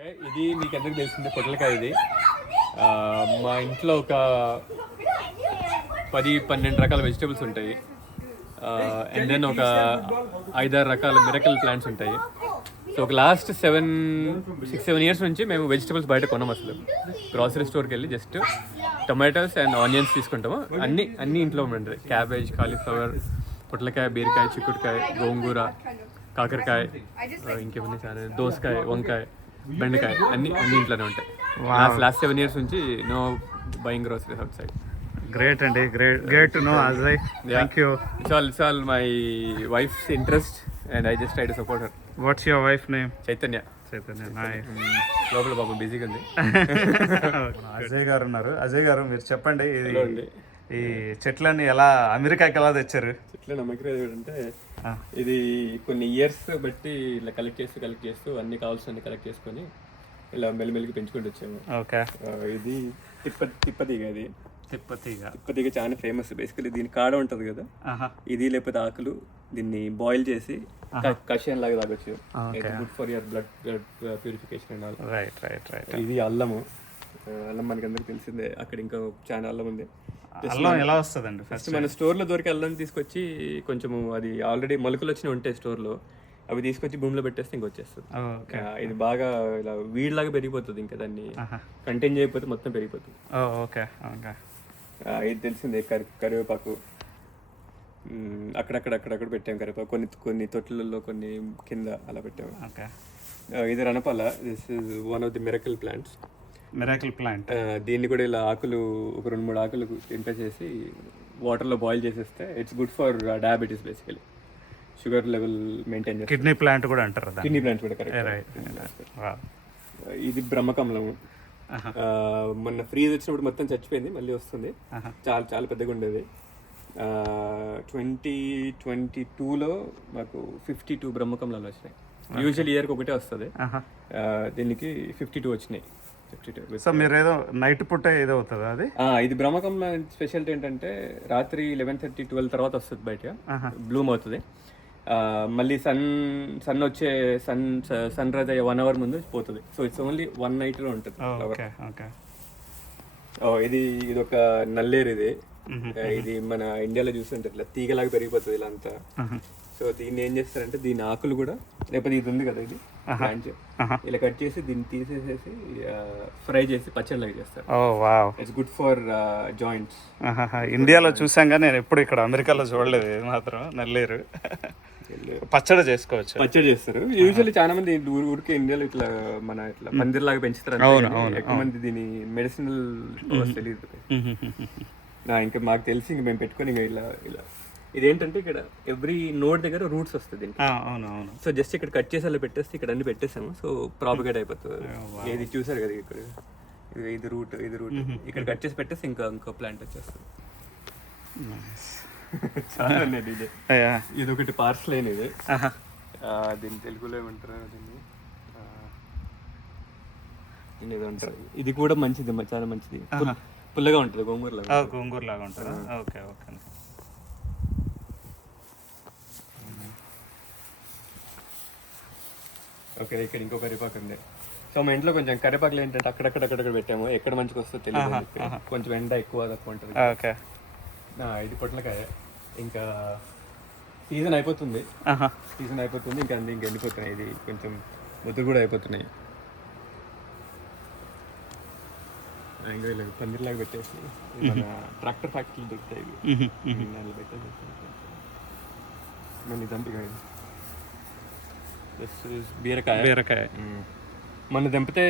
ఇది మీకు ఎందుకు తెలిసింది? పొట్లకాయ ఇది. మా ఇంట్లో ఒక పది పన్నెండు రకాల వెజిటేబుల్స్ ఉంటాయి. అండ్ దెన్ ఒక ఐదారు రకాల మిరకల్ ప్లాంట్స్ ఉంటాయి. సో ఒక last seven six seven years నుంచి మేము వెజిటబుల్స్ బయట కొన్నాం అసలు. గ్రాసరీ స్టోర్కి వెళ్ళి జస్ట్ టొమాటోస్ అండ్ ఆనియన్స్ తీసుకుంటాము. అన్ని అన్ని ఇంట్లో ఉంటాయి క్యాబేజ్ కాలీఫ్లవర్ పొట్లకాయ బీరకాయ చిక్కుడుకాయ గోంగూర కాకరకాయ ఇంకేమన్నా చాలా దోసకాయ వంకాయ. బెండకాయ అన్ని అన్ని ఇంట్లోనే ఉంటాయి. లాస్ట్ లాస్ట్ సెవెన్ ఇయర్స్ నుంచి no buying groceries outside great అండి great great to know Ajay thank you it's all it's all my wife's interest and I just try to support her what's your wife name Chaitanya Chaitanya నాయ్ లోపల పాపం బిజీగా ఉంది. అజయ్ గారు ఉన్నారు. అజయ్ గారు మీరు చెప్పండి ఇది. ఈ చెట్లన్నీ ఎలా అమెరికాకి ఎలా తెచ్చారు? నమ్మకం ఏంటంటే ఆ. ఇది కొన్ని ఇయర్స్ బట్టి ఇలా కలెక్ట్ చేస్తూ కలెక్ట్ చేస్తూ అన్ని కావాల్సిన కలెక్ట్ చేసుకొని ఇలా మెల్లిమెల్లిగా పెంచుకుంటూ వచ్చాము. ఓకే. ఇది తిప్ప తిప్పతీగ ఇది. తిప్పతిగా. తిప్పతీగ చాలా ఫేమస్ బేసికలీ దీని కాడ ఉంటుంది కదా? ఇది లేకపోతే ఆకులు దీన్ని బాయిల్ చేసి కషియన్ లాగా తాగొచ్చు. Good for your blood blood purification right right right ఇది అల్లము. అల్లం మనకి అందరికి తెలిసిందే. అక్కడ ఇంకా చాలా అల్లం ఉంది. అల్లం ఎలా వస్తుందండి? ఫస్ట్ మన స్టోర్లో దొరికే అల్లం తీసుకొచ్చి కొంచెము అది ఆల్రెడీ మొలకలు వచ్చినవి ఉంటాయి స్టోర్లో అవి తీసుకొచ్చి భూమిలో పెట్టేస్తే ఇంక వచ్చేస్తుంది ఇది బాగా ఇలా వీడ్లాగా పెరిగిపోతుంది ఇంకా దాన్ని ఆహా. కంటైన్ చేయకపోతే మొత్తం పెరిగిపోతుంది. ఓకే. ఇది తెలిసిందే కరి కరివేపాకు. అక్కడక్కడ అక్కడక్కడ పెట్టాం కరివేపాకు. కొన్ని కొన్ని తొట్లలో కొన్ని కింద అలా పెట్టాము ఇది రణపాల. This is one of the miracle plants miracle plant. దీన్ని కూడా ఇలా ఆకులు ఒక రెండు మూడు ఆకులు చేసి వాటర్లో బాయిల్ చేసేస్తే it's good for diabetes basically sugar level maintain చేస్తుంది. కిడ్నీ ప్లాంట్ కూడా అంటారు కిడ్నీ ప్లాంట్ కూడా కరెక్ట్ రైట్ ఇది బ్రహ్మకమలం. ఆ, మొన్న ఫ్రీజ్ వచ్చినప్పుడు మొత్తం చచ్చిపోయింది మళ్ళీ వస్తుంది. చాలా చాలా పెద్దగా ఉండేది. ట్వంటీ ట్వంటీ టూలో మాకు ఫిఫ్టీ టూ బ్రహ్మకమలాలు వచ్చినాయి. యూజువల్ ఇయర్కి ఒకటే వస్తుంది. ఆ, దీనికి ఫిఫ్టీ టూ వచ్చినాయి. సో మీరు ఏదో నైట్ పుట్టే ఏదో అవుతుంది అది ఇది బ్రహ్మకంలో స్పెషాలిటీ ఏంటంటే రాత్రి లెవెన్ థర్టీ ట్వెల్వ్ తర్వాత వస్తుంది బయట. బ్లూమ్ అవుతుంది. ఆ, మళ్ళీ సన్ సన్ వచ్చే సన్ సన్ రైజ్ అయ్యే వన్ అవర్ ముందు పోతుంది. సో ఇట్స్ ఓన్లీ వన్ నైట్లో ఉంటుంది. Flower. ఓకే ఓకే ఓ, ఇది ఇది ఒక నల్లేరు ఇది. ఇది మన ఇండియాలో చూస్తుంటే ఇట్లా తీగలాగా పెరిగిపోతుంది ఇలా అంతా సో దీన్ని ఏం చేస్తారంటే దీని ఆకులు కూడా లేకపోతే ఇది ఉంది కదా ఇది? ఇలా కట్ చేసి దీన్ని తీసేసేసి ఫ్రై చేసి పచ్చడిలాగా చేస్తారు. ఓ wow. It's good for joints. ఇండియాలో చూసాం కానీ నేను ఎప్పుడు ఇక్కడ అమెరికాలో చూడలేదు ఇది మాత్రం. నల్లేరు. పచ్చడి చేసుకోవచ్చు. పచ్చడి చేస్తారు. యూజువల్లీ చాలా మంది ఊరు ఊరికే ఇండియాలో ఇట్లా మన ఇట్లా పందిర్ లాగా పెంచుతారు ఎక్కువ మంది దీని మెడిసినల్ తెలియదు. ఇంకా మాకు తెలిసి ఇంక మేము పెట్టుకొని ఇంకా ఇలా ఇలా ఇదేంటంటే ఇక్కడ ఎవ్రీ నోడ్ దగ్గర రూట్స్ వస్తుంది దీనికి. ఆ, అవును అవును. సో జస్ట్ ఇక్కడ కట్ చేసి అలా పెట్టేస్తే ఇక్కడ అన్ని పెట్టేసాము. సో ప్రాపగేట్ అయిపోతుంది. ఇది చూసారు కదా ఇక్కడ? ఇది ఇది రూట్ ఇది రూట్ ఇక్కడ కట్ చేసి పెట్టేస్తే ఇంకా ఇంకో ప్లాంట్ వచ్చేస్తుంది. చాలా ఇది. ఇది ఒకటి పార్సల్ అయిన ఇది. దీన్ని తెలుగులో ఏమంటారు దీన్ని? ఏదో అంటారు. ఇది కూడా మంచిది చాలా మంచిది. పుల్- పుల్లగా ఉంటుంది గోంగూర లాగా గోంగూర లాగా ఉంటుందా? Okay okay. ఓకే ఇక్కడ ఇంకో కరివేపాకు ఉంది. సో మా ఇంట్లో కొంచెం కరివేపాకులు ఏంటంటే అక్కడక్కడ అక్కడక్కడ పెట్టాము. ఎక్కడ మంచిగా వస్తుందో తెలియదు. కొంచెం ఎండ ఎక్కువ తక్కువ ఉంటుంది. ఓకే. ఇది పొట్లకాయ. ఇంకా సీజన్ అయిపోతుంది. సీజన్ అయిపోతుంది. ఇంకా అన్ని ఇంకా ఎండిపోతున్నాయి. ఇది కొంచెం ముద్దు కూడా అయిపోతున్నాయి. పందిర్లాగా పెట్టేసి మన ట్రాక్టర్ ఫ్యాక్టరీలు దొరుకుతాయి. ఇవి. పెట్టేసి మన దంపిక బీరకాయ బీరకాయ. మొన్న దింపితే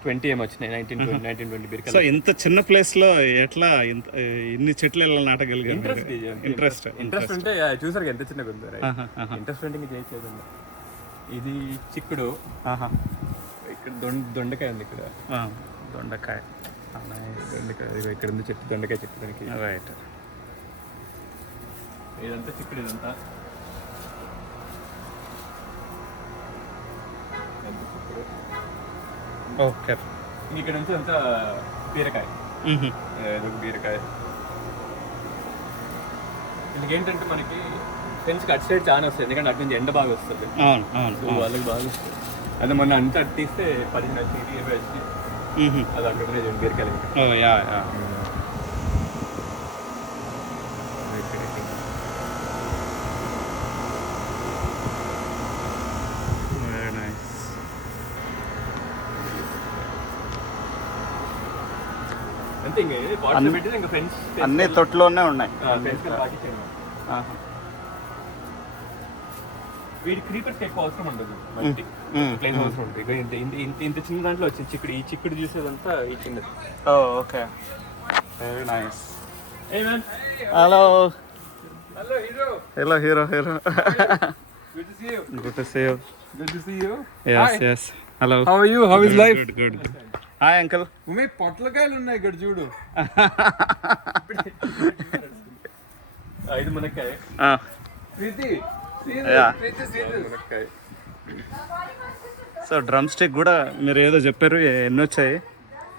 ట్వంటీ ఏం వచ్చినాయి నైన్టీన్ ట్వంటీ నైన్టీన్ ట్వంటీ బీరకాయ సో ఇంత చిన్న ప్లేస్లో ఎట్లా ఇంత ఇన్ని చెట్లు ఎలా నాటగలిగారు ఇంట్రెస్ట్ ఇంట్రెస్ట్ ఆ, చూసారు ఎంత చిన్నగా ఉందో ఇంట్రెస్ట్ ఉంటే ఇంకా చేయట్లేదు ఇది చిక్కుడు. ఇక్కడ దొండ దొండకాయ ఉంది ఇక్కడ. దొండకాయ. దొండకాయ. ఇక్కడ ఉంది చెట్టు దొండకాయ చెట్టు దానికి. రైట్ ఇదంతా చిక్కుడు ఇదంతా. ఓకే. ఇంక ఇక్కడ నుంచి అంతా బీరకాయ. ఏదో బీరకాయ. వీళ్ళకి ఏంటంటే మనకి ఫ్రెండ్స్కి అటు సైడ్ చాలా వస్తుంది ఎందుకంటే అటు నుంచి ఎండ బాగా వస్తుంది. వాళ్ళకి బాగా వస్తుంది. అదే మొన్న అంతా తీస్తే పదిహేను వచ్చింది ఇరవై వచ్చింది మ్మ్. అది అక్కడ బీరకాయలు oh yeah yeah very nice అంతే ఇంకా వాటర్ పెట్టిన ఇంకా ఫ్రెండ్స్ అన్ని తొట్టులోనే ఉన్నాయి. వీడి క్రీపర్స్ ఎక్కువ అవసరం ఉండదు. అవసరం ఉంటుంది. ఇంత చిన్న దాంట్లో వచ్చింది చిక్కుడు ఈ చిక్కుడు చూసేదంతా ఈ చిన్నది. Okay. Very nice a man hello hello hero hello hero hero good to see you good to see you good to see you yes yes hello how are you how is life good good hi uncle ఉమే పొట్లకాయలు ఉన్నాయి ఇక్కడ చూడు. ఐదు మునక్కాయ. ప్రీతి so drum stick కూడా మీరు ఏదో చెప్పారు ఎన్ని వచ్చాయి?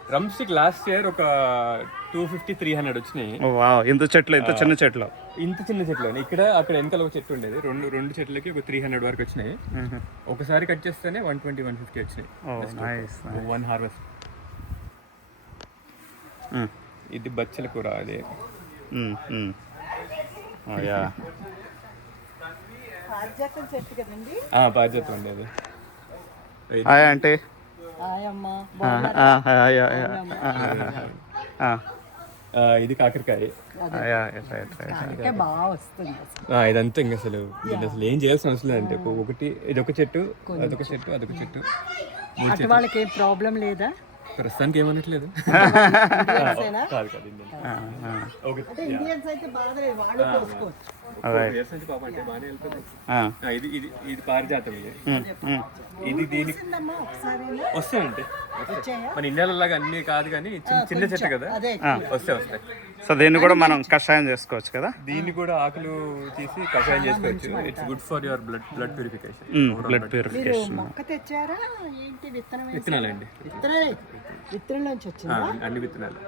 డ్రమ్ స్టిక్ లాస్ట్ ఇయర్ ఒక టూ ఫిఫ్టీ త్రీ హండ్రెడ్ వచ్చినాయి. ఇంత చెట్లు ఇంత చిన్న చెట్లు. ఇంత చిన్న చెట్లు ఇక్కడ అక్కడ వెనకాల ఒక చెట్టు ఉండేది. రెండు రెండు చెట్లకి ఒక త్రీ హండ్రెడ్ వరకు వచ్చినాయి. ఒకసారి కట్ చేస్తేనే వన్ ట్వంటీ వన్ ఫిఫ్టీ వచ్చినాయి. వన్ హార్వెస్ట్ ఇది బచ్చల కూర అదే. యా. పారిజాతం చెట్టు కదండి? ఆ, బాధ్యత ఉండేది హాయ్ ఆ, ఇది కాకరకాయ. అంటే ఇదంతా ఇంకా అసలు దీన్ని అసలు ఏం చేయాల్సిన అవసరం లేదంటే ఒక- ఒకటి ఇది ఒక చెట్టు అదొక చెట్టు అదొక చెట్టు. అటు వాళ్ళకి ఏం ప్రాబ్లం లేదా? ప్రస్తుతానికి ఏమనట్లేదు? కాదు కాదు. ఓకే ఇది ఇది ఇది పారిజాతం ఇది. దీనికి మన అన్ని కాదు కానీ చిన్న చిన్న చెట్టు కదా. అదే. వస్తాయి సో దీన్ని కూడా మనం కషాయం చేసుకోవచ్చు కదా? దీన్ని కూడా ఆకులు తీసి కషాయం చేసుకోవచ్చు. It's good for your blood blood purification blood purification మొక్క తెచ్చారా? ఏంటి విత్తనం వేసి- విత్తనాలండి. విత్తనమే విత్తనం నుంచి ఆ, వచ్చిందా అన్ని విత్తనాలు.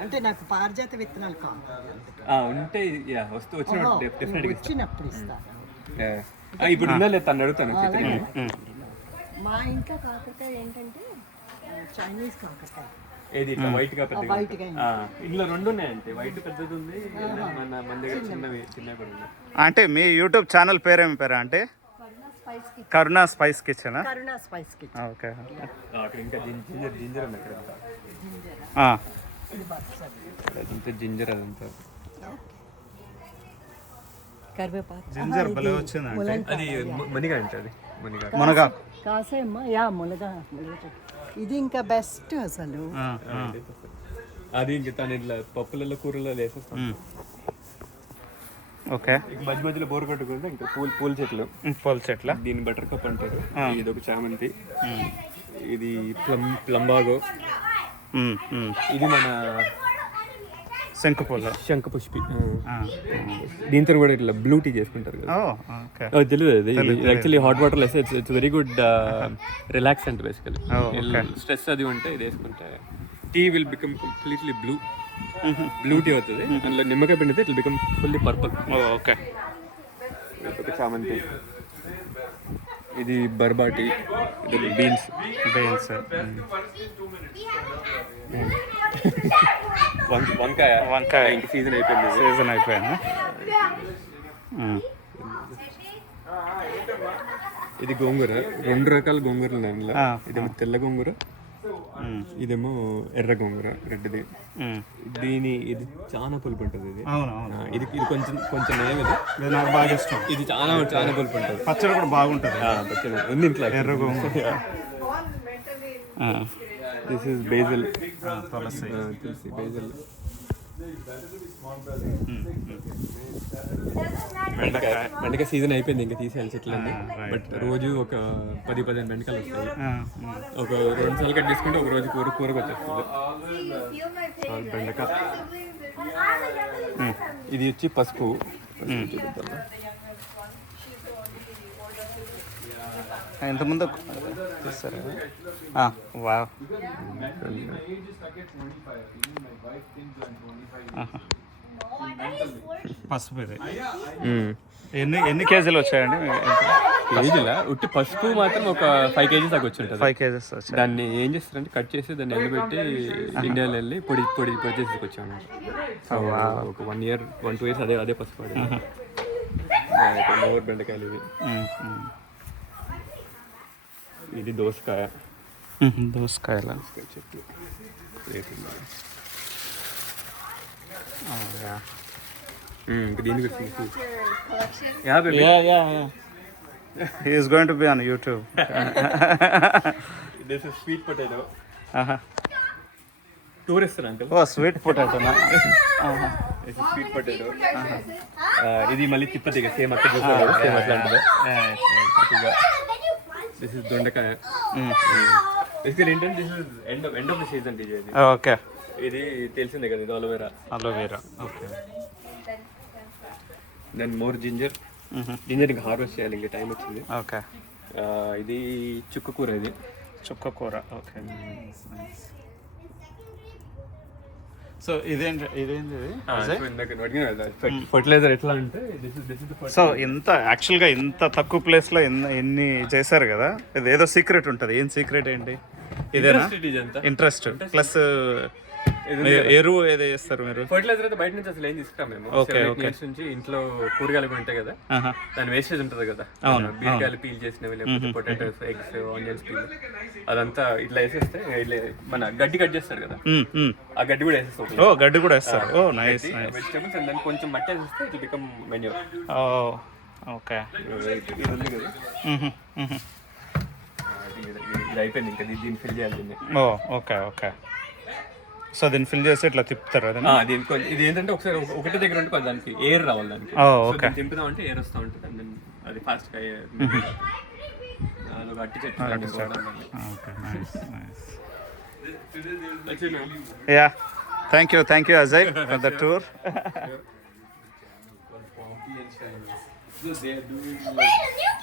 అంటే నాకు పారిజాత విత్తనాలు కావాలి. ఉంటే యా వస్తూ వచ్చినప్పుడు డెఫినెట్గా వచ్చినప్పుడు ఇస్తా Yeah. ఆ, ఇప్పుడు ఉందా లేదు తను అడుగుతాను చిత్రం. మా ఇంట్లో కాకరకాయ ఏంటంటే చైనీస్ కాకరకాయ. ఏది? ఇట్లా వైట్గా వైట్గా ఆ, ఇందులో రెండు ఉన్నాయంటే. వైట్ పెద్దది ఉంది మన మన దగ్గర చిన్నవి చిన్నవి కూడా ఉన్నాయి. అంటే మీ యూట్యూబ్ ఛానల్ పేరేమి పేరా అంటే? కరుణా స్పైస్కి కరుణా స్పైస్ కిచెనా కరుణా స్పైస్కి ఓకే. ఇంకా జింజర్ జింజర్ ఉంది బస్సది అదంతా జింజర్ అదంతా. కరివేపాకు. జింజర్ భలే వచ్చిందండి ములంకాయ. అది ము- మునిగా అంటే అది. మునిగా. మునగా. కాసేమ్మా యా ములగ ములగ చెట్టు. ఇది ఇంకా బెస్ట్ అసలు. అది ఇంక తను ఇట్లా పప్పులలో కూరలో వేసేస్తాం. ఓకే. ఇక మధ్య మధ్యలో బోర్ కొట్టుకుంటే ఇంకా పూల పూల చెట్లు. పూల చెట్ల? దీన్ని బటర్ కప్ అంటారు. ఇది ఒక చామంతి. ఇది ప్లం ప్లంబాగో. ఇది మన శంకు పూలు శంఖ పుష్పి దీంతో కూడా ఇట్లా బ్లూ టీ చేసుకుంటారు కదా. తెలియదు అది. యాక్చువల్లీ హాట్ వాటర్ వేస్తే it's it's very good relax అంటే బేసికలీ స్ట్రెస్ అది ఉంటే ఇది వేసుకుంటే tea will become completely blue blue tea అవుతుంది. అందులో నిమ్మకాయ పిండితే it become fully purple okay. చామంతి. ఇది బర్బాటి ఇది బీన్స్ బీన్స్ వంకాయ వంకాయ. ఇంక సీజన్ అయిపోయింది ఇది. సీజన్ అయిపోయిందా. ఇది గోంగూర రెండు రకాల గోంగూరలు ఉన్నాయి ఇదేమో తెల్ల గోంగూర. ఇదేమో ఎర్ర గోంగూర రెడ్ది. దీని ఇది చాలా పులుపు ఉంటుంది ఇది. అవును అవును. ఆ, ఇది ఇది కొంచెం కొంచెం నయం ఇది నాకు బాగా ఇష్టం. ఇది చాలా చాలా పులుపు ఉంటుంది. పచ్చడి కూడా బాగుంటుంది. ఆ, పచ్చడి ఉంది ఇంట్లో ఎర్ర గోంగూర. ఆ, this is basil tulsi. Basil బెండకాయ. బెండకాయ సీజన్ అయిపోయింది ఇంకా తీసేయాలి చెట్లన్నీ. బట్ రోజు ఒక పది పదిహేను బెండకాయలు వస్తాయి. ఒక రెండు సార్లు కట్ చేసుకుంటే ఒక రోజు కూర కూరకు వచ్చేస్తుంది. బెండకాయ. ఇది వచ్చి పసుపు? ఇంతకుముందు వావ్. ఆహా. పసుపు ఇది. ఎన్ని ఎన్ని కేజీలు వచ్చాయండి? కేజీలా? ఉట్టి పసుపు మాత్రం ఒక ఫైవ్ కేజీస్ దాకా వచ్చి ఉంటుంది ఫైవ్ కేజెస్ వచ్చాయి. దాన్ని ఏం చేస్తారంటే కట్ చేసి దాన్ని ఎండబెట్టి ఇండియాలో వెళ్ళి పొడి పొడి పొడి చేసి సో ఒక one year one two years అదే అదే పసుపు బెండకాయలు ఇవి. ఇది దోసకాయ. దోసకాయల? దోసకాయ చెట్టు రేట్ ఉంది. మ్మ్, ఇంకా దీనికి వచ్చింది yeah baby yeah yeah yeah he is going to be on YouTube this is sweet potato tourist uncle oh sweet పొటాటోనా this is sweet potato ఇది మళ్ళీ తిప్పతిగ సేమ్ అక్కడ సేమ్ అట్లాంటిది దిస్ ఇస్ దొండకాయ బేసికల్ ఏంటంటే this is end of end of the season TG ఇది okay ఇది తెలిసిందే కదా ఇది aloe vera. Aloe vera okay. Then more ginger ginger ఇంకా హార్వెస్ట్ చేయాలి ఇంకా టైం వచ్చింది. ఓకే. ఇది చుక్క కూర ఇది. చుక్క కూర ఓకే. సో ఇదేంటి ఇదేంటి ఇది? ఫర్టిలైజర్ ఎట్లా అంటే సో ఇంత యాక్చువల్గా ఇంత తక్కువ ప్లేస్లో ఎన్ని ఎన్ని చేశారు కదా? ఇది ఏదో సీక్రెట్ ఉంటుంది. ఏం సీక్రెట్ ఏంటి? ఇదేనా? ఇంట్రెస్ట్ ప్లస్ ఎరువు ఏదో చేస్తారు మీరు? ఫర్టిలైజర్ అయితే బయట నుంచి అసలు ఏం తీసుకురాం మేము. years నుంచి ఇంట్లో కూరగాయలు ఉంటాయి కదా. దాని వేస్టేజ్ ఉంటుంది కదా. అవును, బీరకాయలు పీల్ చేసినవి లేకపోతే పొటాటోస్ ఎగ్స్ ఆనియన్స్ పీల్ అదంతా ఇట్లా వేసేస్తే మన గడ్డి కట్ చేస్తారు కదా. ఆ గడ్డి కూడా వేసేస్తాం ఓ గడ్డి కూడా వేస్తారు. ఓ నైస్ వెజిటేబుల్స్ అండ్ దాన్ని కొంచెం మట్టి వేసేస్తే it become manure oh okay. ఇది అయిపోయింది ఇంకా. దీన్ని ఫిల్ చేయాలి ఓ ఓకే ఓకే. సో దీన్ని ఫిల్ చేసి ఇట్లా తిప్పుతారు అదే ఇది ఏంటంటే ఒకసారి ఒక- ఒకటే దగ్గర ఉంటే దానికి ఎయిర్ రావాలి దానికి. So okay. తింపుదాం అంటే ఎయిర్ వస్తూ ఉంటుంది అది ఫాస్ట్గా అదొక అట్టి చెట్టు yeah thank you thank you Ajay for the tour అంటే ఇది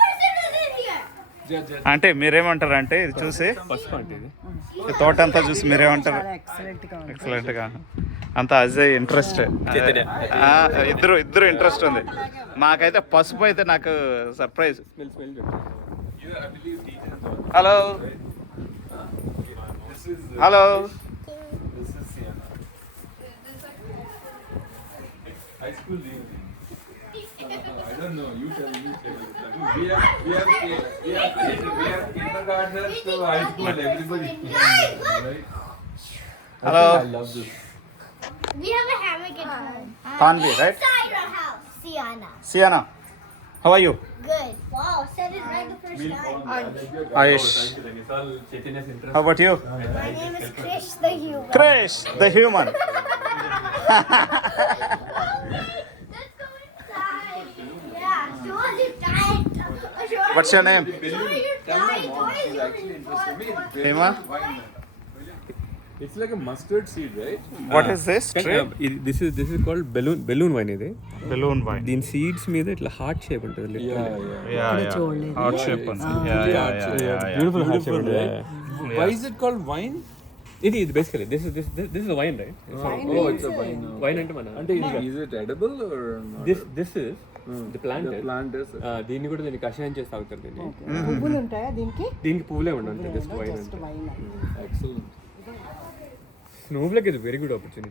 చూసి పసుపు అంటే ఇది. ఈ తోట అంతా చూసి మీరేమంటారు? ఎక్సలెంట్గా అంత అజయ్ ఇంట్రెస్ట్. ఇద్దరు ఇద్దరు ఇంట్రెస్ట్ ఉంది. మాకైతే పసుపు అయితే నాకు surprise smell smell hello hello school reunion. I don't know. You tell me. We have, we have, we have, we have kindergarten to high school, everybody. right? Hello. I love this. We have a hammock at home. Tanvi, right? Inside our house. Sienna. Sienna, how are you? Good. Wow, said it right the first time. Ayush. How about you? My name is Krish the human. Krish the human. Show us what's your name show us your diet. What is your Hema It's like a mustard seed, right? What is this this is this is called balloon balloon vine ఇది balloon bye దీని seeds మీద ఇట్లా heart shape ఉంటుంది literally. Yeah yeah heart shape ఉంది yeah yeah yeah Beautiful heart shape ఉంటుంది. Why is it called wine? ఇది ఇది basically this this this is wine right Oh, it's a wine. now. Wine అంటే మన అంటే is it edible or not? This this is the plant The plant is. దీన్ని కూడా దీన్ని కషాయం చేసి తాగుతారు దీన్ని. పువ్వులు ఉంటాయా దీనికి? దీనికి పువ్వులే జస్ట్ వైన్ Excellent. స్నోబ్లెక్ ఇది వెరీ గుడ్ ఆపర్చునిటీ